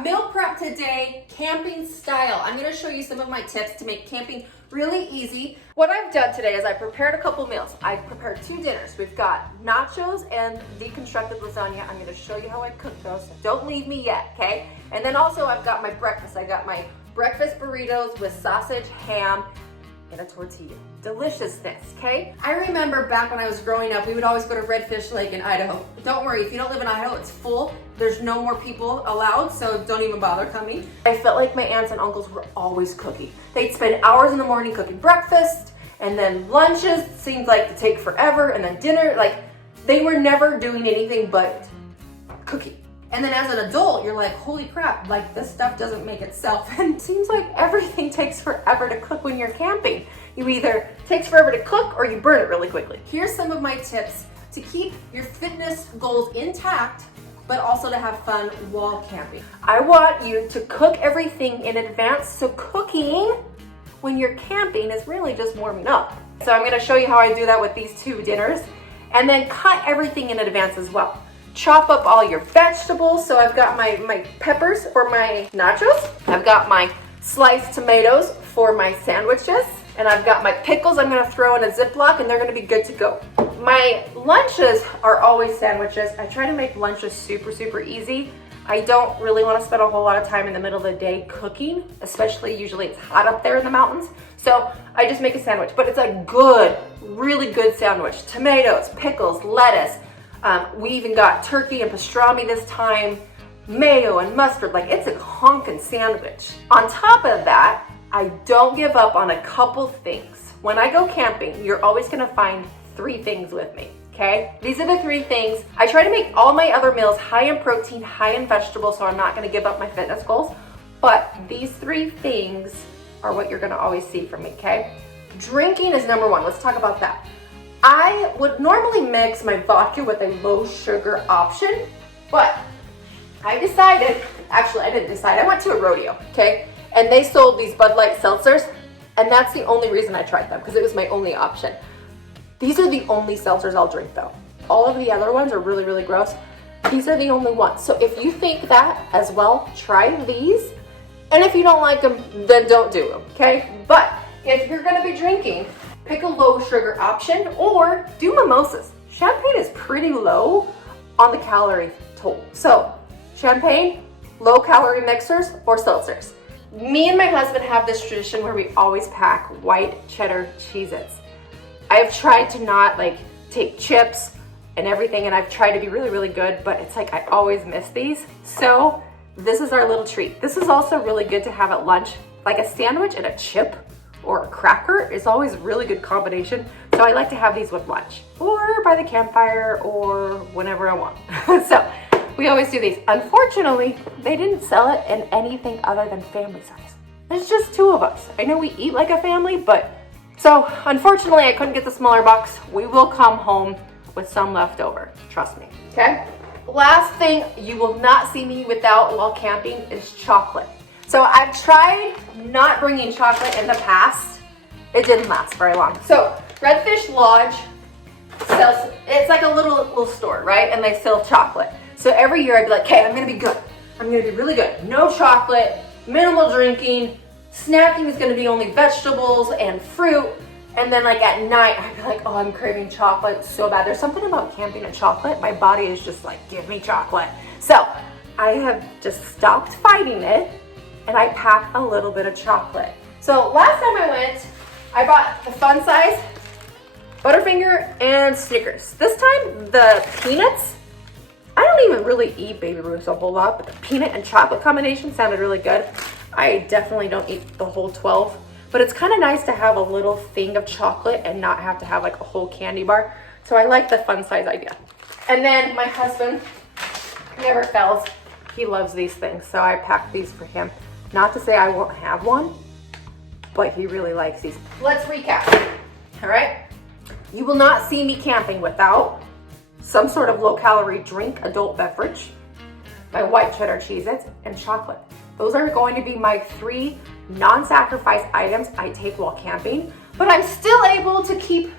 got meal prep today, camping style. I'm gonna show you some of my tips to make camping really easy. What I've done today is I prepared a couple meals. I prepared 2 dinners. We've got nachos and deconstructed lasagna. I'm gonna show you how I cook those, so don't leave me yet, okay? And then also I've got my breakfast. I got my breakfast burritos with sausage, ham, and a tortilla. Deliciousness, okay? I remember back when I was growing up, we would always go to Redfish Lake in Idaho. Don't worry, if you don't live in Idaho, it's full. There's no more people allowed, so don't even bother coming. I felt like my aunts and uncles were always cooking. They'd spend hours in the morning cooking breakfast, and then lunches seemed like to take forever, and then dinner, like they were never doing anything but cooking. And then as an adult, you're like, holy crap, like this stuff doesn't make itself. And it seems like everything takes forever to cook when you're camping. You either takes forever to cook or you burn it really quickly. Here's some of my tips to keep your fitness goals intact, but also to have fun while camping. I want you to cook everything in advance, so cooking when you're camping is really just warming up. So I'm gonna show you how I do that with these 2 dinners, and then cut everything in advance as well. Chop up all your vegetables. So I've got my peppers for my nachos. I've got my sliced tomatoes for my sandwiches. And I've got my pickles I'm gonna throw in a Ziploc, and they're gonna be good to go. My lunches are always sandwiches. I try to make lunches super, super easy. I don't really wanna spend a whole lot of time in the middle of the day cooking, especially usually it's hot up there in the mountains. So I just make a sandwich, but it's a good, really good sandwich. Tomatoes, pickles, lettuce. We even got turkey and pastrami this time, mayo and mustard. Like, it's a honkin' sandwich. On top of that, I don't give up on a couple things. When I go camping, you're always gonna find 3 things with me, okay? These are the 3 things. I try to make all my other meals high in protein, high in vegetables, so I'm not gonna give up my fitness goals. But these 3 things are what you're gonna always see from me, okay? Drinking is number 1. Let's talk about that. I would normally mix my vodka with a low sugar option, but I decided, actually I didn't decide, I went to a rodeo, okay? And they sold these Bud Light seltzers, and that's the only reason I tried them, because it was my only option. These are the only seltzers I'll drink though. All of the other ones are really, really gross. These are the only ones. So if you think that as well, try these. And if you don't like them, then don't do them, okay? But if you're gonna be drinking, pick a low sugar option or do mimosas. Champagne is pretty low on the calorie toll. So champagne, low calorie mixers or seltzers. Me and my husband have this tradition where we always pack white cheddar Cheez-Its. I've tried to not like take chips and everything, and I've tried to be really, really good, but it's like I always miss these. So this is our little treat. This is also really good to have at lunch. Like a sandwich and a chip or a cracker is always a really good combination. So I like to have these with lunch or by the campfire or whenever I want. So we always do these. Unfortunately, they didn't sell it in anything other than family size. There's just 2 of us. I know we eat like a family, but so unfortunately I couldn't get the smaller box. We will come home with some left over, trust me, okay? Last thing you will not see me without while camping is chocolate. So I've tried not bringing chocolate in the past. It didn't last very long. So Redfish Lodge sells, it's like a little store, right? And they sell chocolate. So every year I'd be like, okay, I'm gonna be good. I'm gonna be really good. No chocolate, minimal drinking, snacking is gonna be only vegetables and fruit. And then like at night, I'd be like, oh, I'm craving chocolate so bad. There's something about camping and chocolate. My body is just like, give me chocolate. So I have just stopped fighting it, and I pack a little bit of chocolate. So last time I went, I bought the fun size, Butterfinger and Snickers. This time the peanuts, I don't even really eat Baby Ruths a whole lot, but the peanut and chocolate combination sounded really good. I definitely don't eat the whole 12, but it's kind of nice to have a little thing of chocolate and not have to have like a whole candy bar. So I like the fun size idea. And then my husband never fails. He loves these things, so I packed these for him. Not to say I won't have one, but he really likes these. Let's recap, all right? You will not see me camping without some sort of low-calorie drink, adult beverage, my white cheddar Cheez-Its, and chocolate. Those are going to be my 3 non-sacrifice items I take while camping, but I'm still able to keep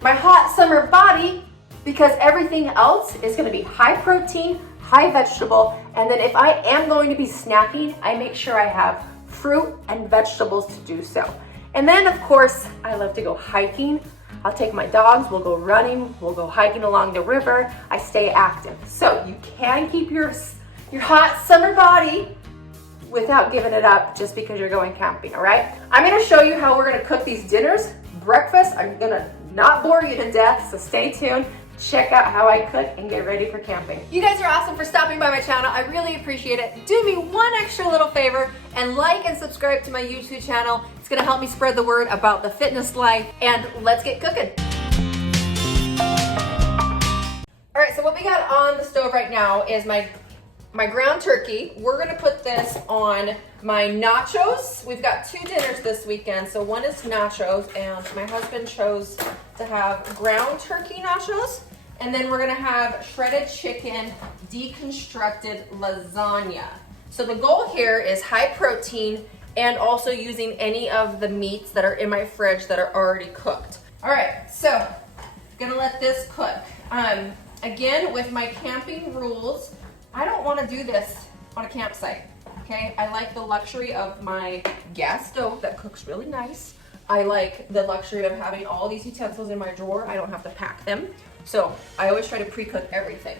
my hot summer body because everything else is gonna be high protein, high vegetable. And then if I am going to be snacking, I make sure I have fruit and vegetables to do so. And then of course, I love to go hiking. I'll take my dogs, we'll go running, we'll go hiking along the river. I stay active. So you can keep your hot summer body without giving it up just because you're going camping, all right? I'm gonna show you how we're gonna cook these dinners, breakfast. I'm gonna not bore you to death, so stay tuned. Check out how I cook and get ready for camping. You guys are awesome for stopping by my channel. I really appreciate it. Do me one extra little favor and like and subscribe to my YouTube channel. It's gonna help me spread the word about the fitness life, and let's get cooking. All right, so what we got on the stove right now is my ground turkey. We're gonna put this on my nachos. We've got 2 dinners this weekend. So one is nachos, and my husband chose to have ground turkey nachos. And then we're gonna have shredded chicken, deconstructed lasagna. So the goal here is high protein and also using any of the meats that are in my fridge that are already cooked. All right, so gonna let this cook. Again, with my camping rules, I don't want to do this on a campsite, okay? I like the luxury of my gas stove that cooks really nice. I like the luxury of having all these utensils in my drawer. I don't have to pack them. So I always try to pre-cook everything.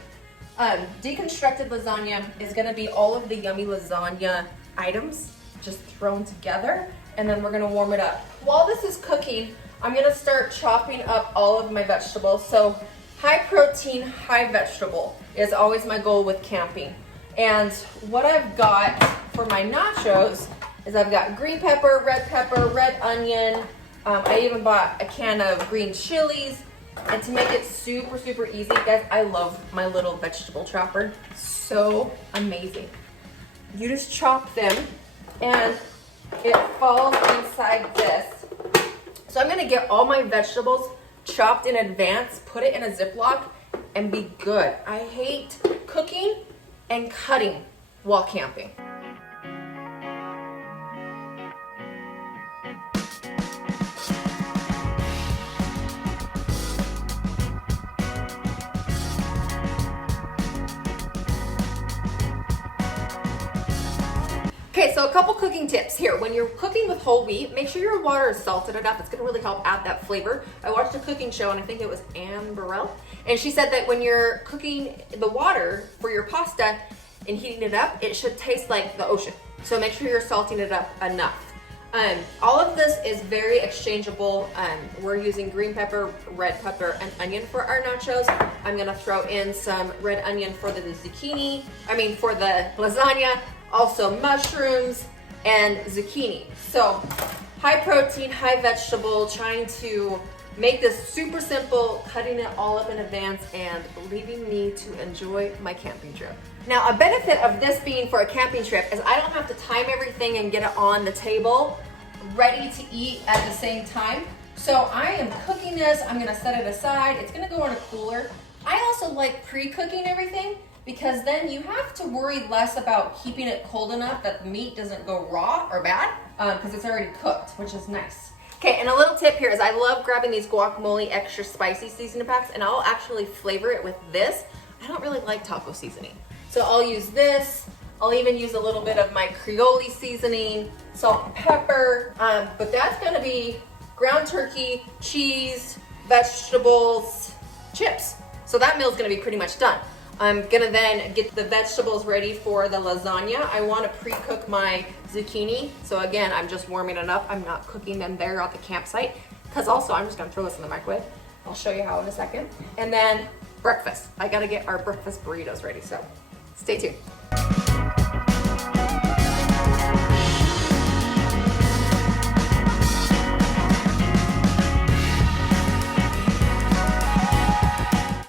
Deconstructed lasagna is gonna be all of the yummy lasagna items just thrown together, and then we're gonna warm it up. While this is cooking, I'm gonna start chopping up all of my vegetables. So high protein, high vegetable is always my goal with camping. And what I've got for my nachos is I've got green pepper, red onion. I even bought a can of green chilies. And to make it super, super easy, guys, I love my little vegetable chopper. So amazing. You just chop them and it falls inside this. So I'm gonna get all my vegetables chopped in advance, put it in a Ziploc, and be good. I hate cooking and cutting while camping. Okay, so a couple cooking tips here. When you're cooking with whole wheat, make sure your water is salted enough. It's gonna really help add that flavor. I watched a cooking show, and I think it was Anne Burrell, and she said that when you're cooking the water for your pasta and heating it up, it should taste like the ocean. So make sure you're salting it up enough. All of this is very exchangeable. We're using green pepper, red pepper, and onion for our nachos. I'm gonna throw in some red onion for the for the lasagna, also mushrooms and zucchini. So high protein, high vegetable, trying to make this super simple, cutting it all up in advance and leaving me to enjoy my camping trip. Now, a benefit of this being for a camping trip is I don't have to time everything and get it on the table ready to eat at the same time. So I am cooking this, I'm gonna set it aside. It's gonna go in a cooler. I also like pre-cooking everything because then you have to worry less about keeping it cold enough that the meat doesn't go raw or bad because it's already cooked, which is nice. Okay, and a little tip here is I love grabbing these guacamole extra spicy seasoning packs, and I'll actually flavor it with this. I don't really like taco seasoning. So I'll use this. I'll even use a little bit of my Creole seasoning, salt and pepper, but that's gonna be ground turkey, cheese, vegetables, chips. So that meal's gonna be pretty much done. I'm gonna then get the vegetables ready for the lasagna. I wanna pre-cook my zucchini. So again, I'm just warming it up. I'm not cooking them there at the campsite, because also I'm just gonna throw this in the microwave. I'll show you how in a second. And then breakfast. I gotta get our breakfast burritos ready, so stay tuned.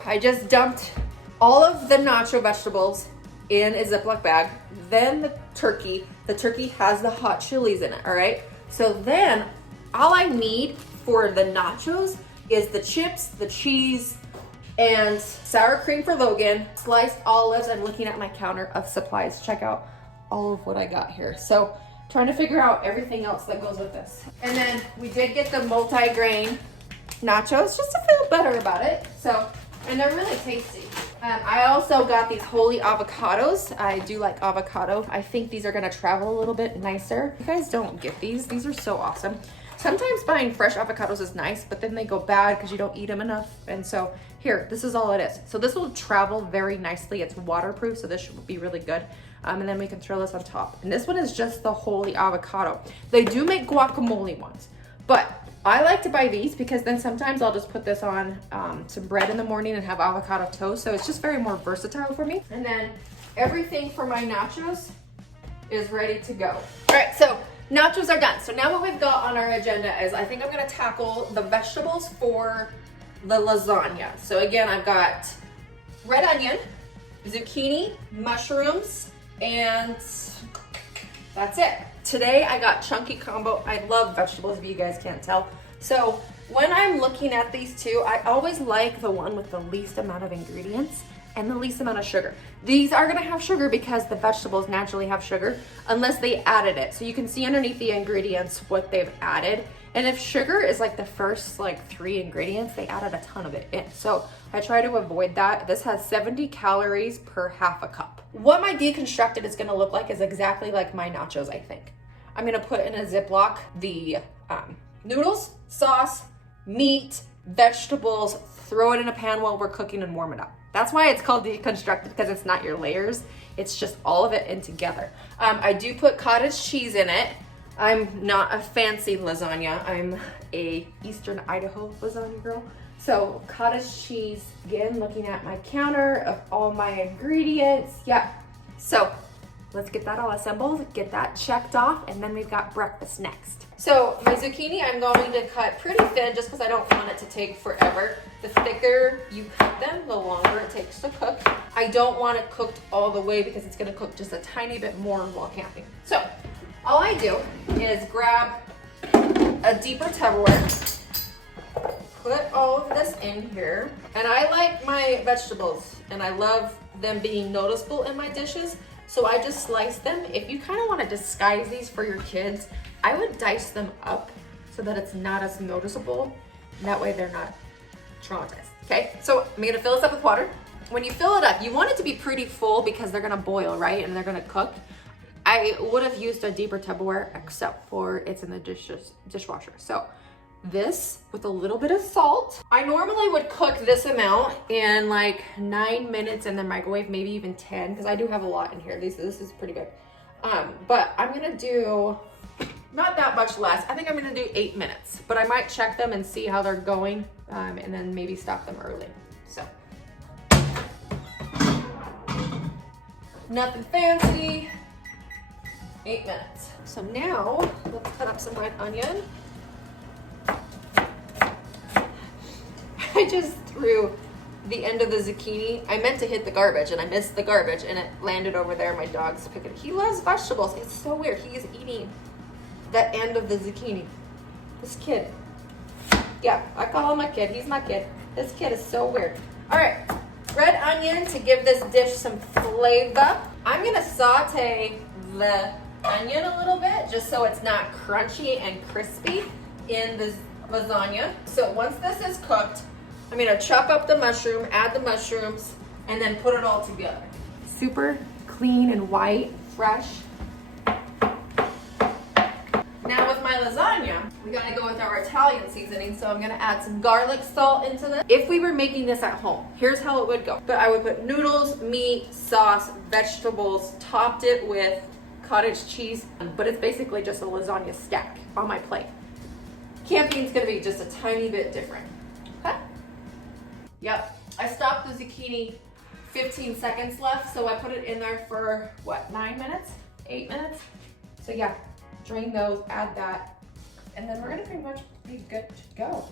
I just dumped all of the nacho vegetables in a Ziploc bag, then the turkey. The turkey has the hot chilies in it, all right? So then all I need for the nachos is the chips, the cheese, and sour cream for Logan, sliced olives. I'm looking at my counter of supplies. Check out all of what I got here. So trying to figure out everything else that goes with this. And then we did get the multi-grain nachos just to feel better about it. So, and they're really tasty. I also got these holy avocados. I do like avocado. I think these are gonna travel a little bit nicer. You guys don't get these. These are so awesome. Sometimes buying fresh avocados is nice, but then they go bad because you don't eat them enough. And so here, this is all it is. So this will travel very nicely. It's waterproof, so this should be really good. And then we can throw this on top. And this one is just the holy avocado. They do make guacamole ones, but I like to buy these because then sometimes I'll just put this on some bread in the morning and have avocado toast. So it's just very more versatile for me. And then everything for my nachos is ready to go. All right, so nachos are done. So now what we've got on our agenda is I think I'm gonna tackle the vegetables for the lasagna. So again, I've got red onion, zucchini, mushrooms, and that's it. Today I got chunky combo. I love vegetables if you guys can't tell. So when I'm looking at these two, I always like the one with the least amount of ingredients and the least amount of sugar. These are gonna have sugar because the vegetables naturally have sugar unless they added it. So you can see underneath the ingredients what they've added. And if sugar is like the first like 3 ingredients, they added a ton of it in. So I try to avoid that. This has 70 calories per half a cup. What my deconstructed is gonna look like is exactly like my nachos, I think. I'm gonna put in a Ziploc the noodles, sauce, meat, vegetables, throw it in a pan while we're cooking and warm it up. That's why it's called deconstructed, because it's not your layers. It's just all of it in together. I do put cottage cheese in it. I'm not a fancy lasagna. I'm a Eastern Idaho lasagna girl. So cottage cheese, again, looking at my counter of all my ingredients. Yeah, so let's get that all assembled, get that checked off, and then we've got breakfast next. So my zucchini, I'm going to cut pretty thin just because I don't want it to take forever. The thicker you cut them, the longer it takes to cook. I don't want it cooked all the way because it's gonna cook just a tiny bit more while camping. So all I do is grab a deeper Tupperware, put all of this in here, and I like my vegetables and I love them being noticeable in my dishes, so I just slice them. If you kind of want to disguise these for your kids, I would dice them up so that it's not as noticeable, and that way they're not traumatized. Okay, so I'm gonna fill this up with water. When you fill it up, you want it to be pretty full because they're gonna boil, right? And they're gonna cook. I would have used a deeper Tupperware except for it's in the dishwasher. So this with a little bit of salt. I normally would cook this amount in like 9 minutes in the microwave, maybe even 10, because I do have a lot in here. This is pretty big. But I'm gonna do not that much less. I think I'm gonna do 8 minutes, but I might check them and see how they're going, and then maybe stop them early. So nothing fancy. 8 minutes. So now let's cut up some red onion. I just threw the end of the zucchini. I meant to hit the garbage and I missed the garbage and it landed over there. My dog's picking it. He loves vegetables. It's so weird. He is eating that end of the zucchini. This kid. Yeah, I call him my kid. He's my kid. This kid is so weird. All right, red onion to give this dish some flavor. I'm gonna saute the onion a little bit just so it's not crunchy and crispy in the lasagna. So once this is cooked, I'm gonna chop up the mushroom, add the mushrooms, and then put it all together. Super clean and white, fresh. Now with my lasagna, we gotta go with our Italian seasoning, so I'm gonna add some garlic salt into this. If we were making this at home, here's how it would go. But I would put noodles, meat, sauce, vegetables, topped it with cottage cheese, but it's basically just a lasagna stack on my plate. Camping's gonna be just a tiny bit different. Okay? Yep, I stopped the zucchini 15 seconds left, so I put it in there for what, 9 minutes? 8 minutes? So yeah, drain those, add that, and then we're gonna pretty much be good to go.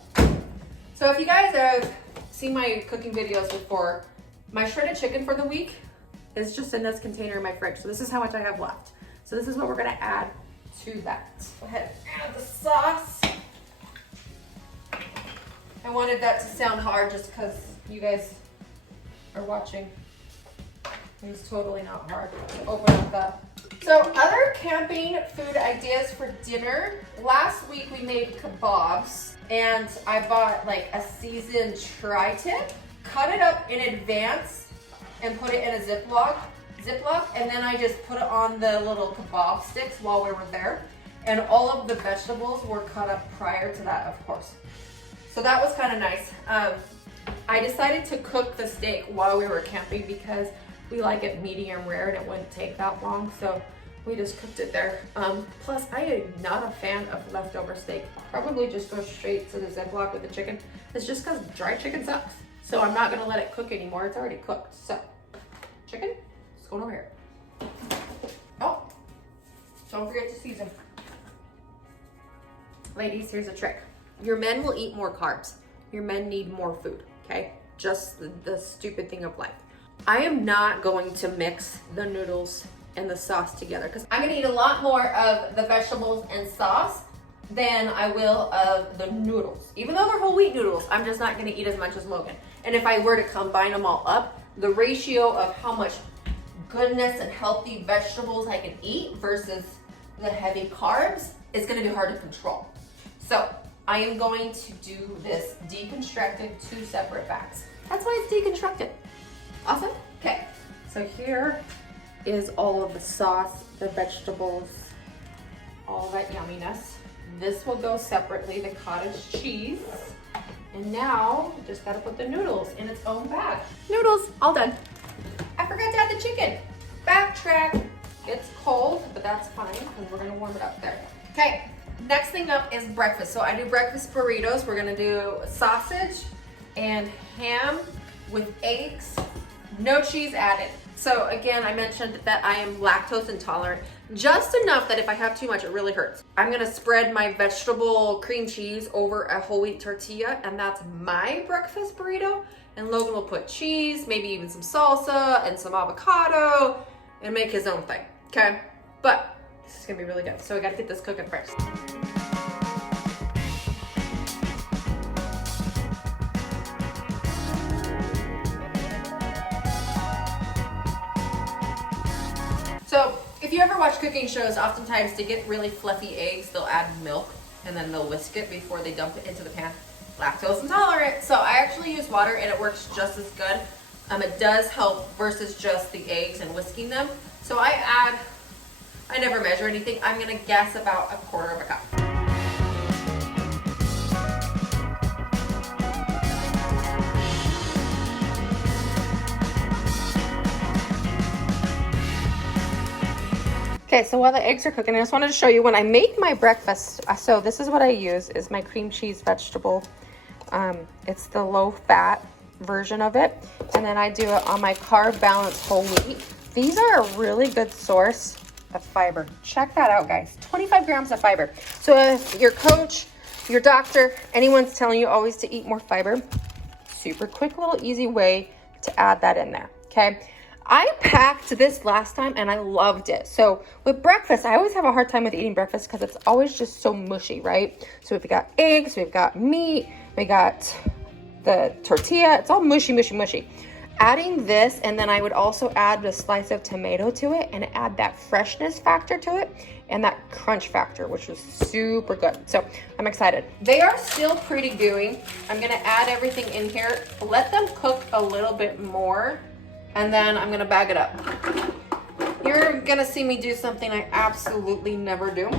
So if you guys have seen my cooking videos before, my shredded chicken for the week is just in this container in my fridge. So this is how much I have left. So this is what we're gonna add to that. Go ahead and add the sauce. I wanted that to sound hard just because you guys are watching. It was totally not hard to open up that. So other camping food ideas for dinner. Last week we made kebabs and I bought like a seasoned tri-tip, cut it up in advance and put it in a Ziploc, and then I just put it on the little kebab sticks while we were there. And all of the vegetables were cut up prior to that, of course. So that was kind of nice. I decided to cook the steak while we were camping because we like it medium rare and it wouldn't take that long. So we just cooked it there. Plus, I am not a fan of leftover steak. Probably just go straight to the Ziploc with the chicken. It's just because dry chicken sucks. So I'm not gonna let it cook anymore. It's already cooked. So, chicken, it's going over here. Oh, don't forget to season. Ladies, here's a trick. Your men will eat more carbs. Your men need more food, okay? Just the stupid thing of life. I am not going to mix the noodles and the sauce together because I'm gonna eat a lot more of the vegetables and sauce than I will of the noodles. Even though they're whole wheat noodles, I'm just not gonna eat as much as Logan. And if I were to combine them all up, the ratio of how much goodness and healthy vegetables I can eat versus the heavy carbs is gonna be hard to control. So I am going to do this deconstructed 2 separate bags. That's why it's deconstructed. Awesome? Okay, so here is all of the sauce, the vegetables, all that yumminess. This will go separately, the cottage cheese. And now, just gotta put the noodles in its own bag. Noodles, all done. I forgot to add the chicken. Backtrack. It's cold, but that's fine because we're gonna warm it up there. Okay, next thing up is breakfast. So I do breakfast burritos. We're gonna do sausage and ham with eggs, no cheese added. So again, I mentioned that I am lactose intolerant, just enough that if I have too much, it really hurts. I'm gonna spread my vegetable cream cheese over a whole wheat tortilla, and that's my breakfast burrito. And Logan will put cheese, maybe even some salsa and some avocado, and make his own thing, okay? But this is gonna be really good. So we gotta get this cooking first. So if you ever watch cooking shows, oftentimes to get really fluffy eggs, they'll add milk and then they'll whisk it before they dump it into the pan. Lactose intolerant, so I actually use water and it works just as good. It does help versus just the eggs and whisking them. So I never measure anything. I'm gonna guess about 1/4 cup. Okay, so while the eggs are cooking, I just wanted to show you when I make my breakfast. So this is what I use, is my cream cheese vegetable. It's the low fat version of it. And then I do it on my carb balanced whole wheat. These are a really good source of fiber. Check that out, guys. 25 grams of fiber. So if your coach, your doctor, anyone's telling you always to eat more fiber, super quick little easy way to add that in there, okay? I packed this last time and I loved it. So with breakfast, I always have a hard time with eating breakfast because it's always just so mushy, right? So we've got eggs, we've got meat, we got the tortilla. It's all mushy, mushy, mushy. Adding this, and then I would also add a slice of tomato to it and add that freshness factor to it and that crunch factor, which was super good. So I'm excited. They are still pretty gooey. I'm gonna add everything in here, let them cook a little bit more, and then I'm gonna bag it up. You're gonna see me do something I absolutely never do.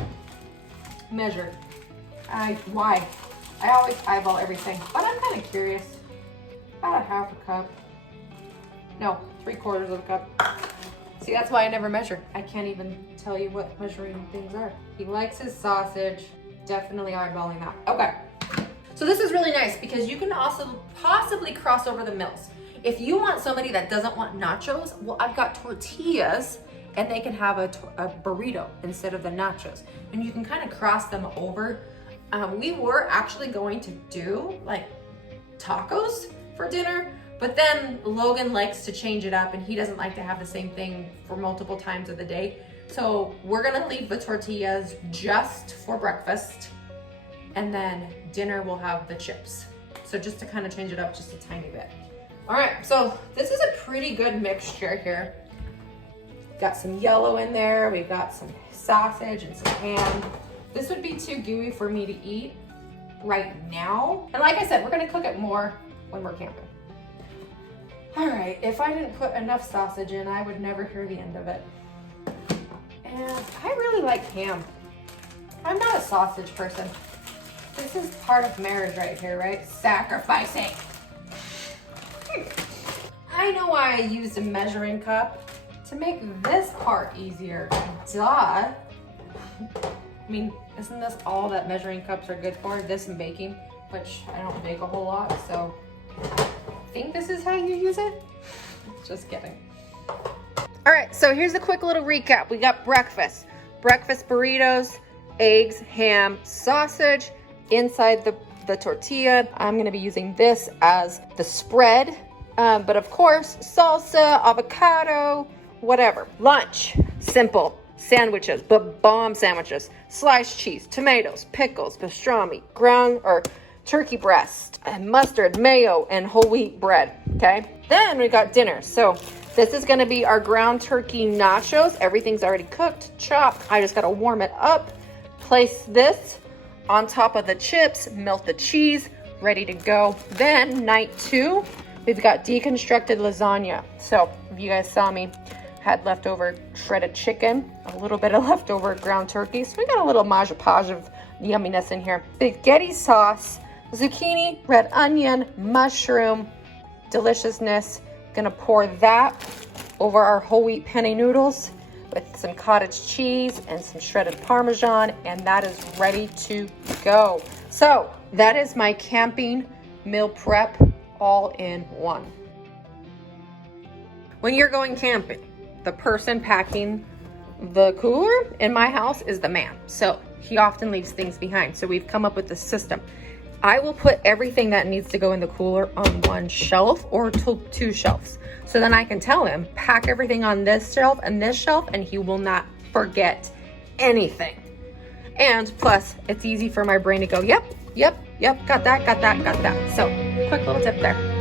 Measure. Why? I always eyeball everything, but I'm kind of curious. About 1/2 cup. No, 3/4 of a cup. See, that's why I never measure. I can't even tell you what measuring things are. He likes his sausage. Definitely eyeballing that. Okay. So this is really nice because you can also possibly cross over the meals. If you want somebody that doesn't want nachos, well, I've got tortillas and they can have a burrito instead of the nachos. And you can kind of cross them over. We were actually going to do like tacos for dinner, but then Logan likes to change it up and he doesn't like to have the same thing for multiple times of the day. So we're gonna leave the tortillas just for breakfast, and then dinner we'll have the chips. So just to kind of change it up just a tiny bit. All right, so this is a pretty good mixture here. Got some yellow in there, we've got some sausage and some ham. This would be too gooey for me to eat right now. And like I said, we're gonna cook it more when we're camping. All right, if I didn't put enough sausage in, I would never hear the end of it. And I really like ham. I'm not a sausage person. This is part of marriage right here, right? Sacrificing. I know why I used a measuring cup to make this part easier. Duh. I mean, isn't this all that measuring cups are good for? This and baking, which I don't bake a whole lot, so I think this is how you use it. Just kidding. All right, so here's a quick little recap. We got breakfast. Breakfast burritos, eggs, ham, sausage. Inside the tortilla, I'm gonna be using this as the spread. But of course, salsa, avocado, whatever. Lunch, simple. Sandwiches, but bomb sandwiches. Sliced cheese, tomatoes, pickles, pastrami, ground or turkey breast, and mustard, mayo, and whole wheat bread, okay? Then we got dinner. So this is gonna be our ground turkey nachos. Everything's already cooked, chopped. I just gotta warm it up. Place this on top of the chips, melt the cheese, ready to go. Then night 2, we've got deconstructed lasagna. So if you guys saw me, had leftover shredded chicken, a little bit of leftover ground turkey. So we got a little maj-a-page of yumminess in here. Spaghetti sauce, zucchini, red onion, mushroom, deliciousness. Gonna pour that over our whole wheat penne noodles with some cottage cheese and some shredded Parmesan, and that is ready to go. So that is my camping meal prep all in one. When you're going camping, the person packing the cooler in my house is the man. So he often leaves things behind. So we've come up with this system. I will put everything that needs to go in the cooler on one shelf or two shelves. So then I can tell him, pack everything on this shelf, and he will not forget anything. And plus, it's easy for my brain to go, yep, got that. So quick little tip there.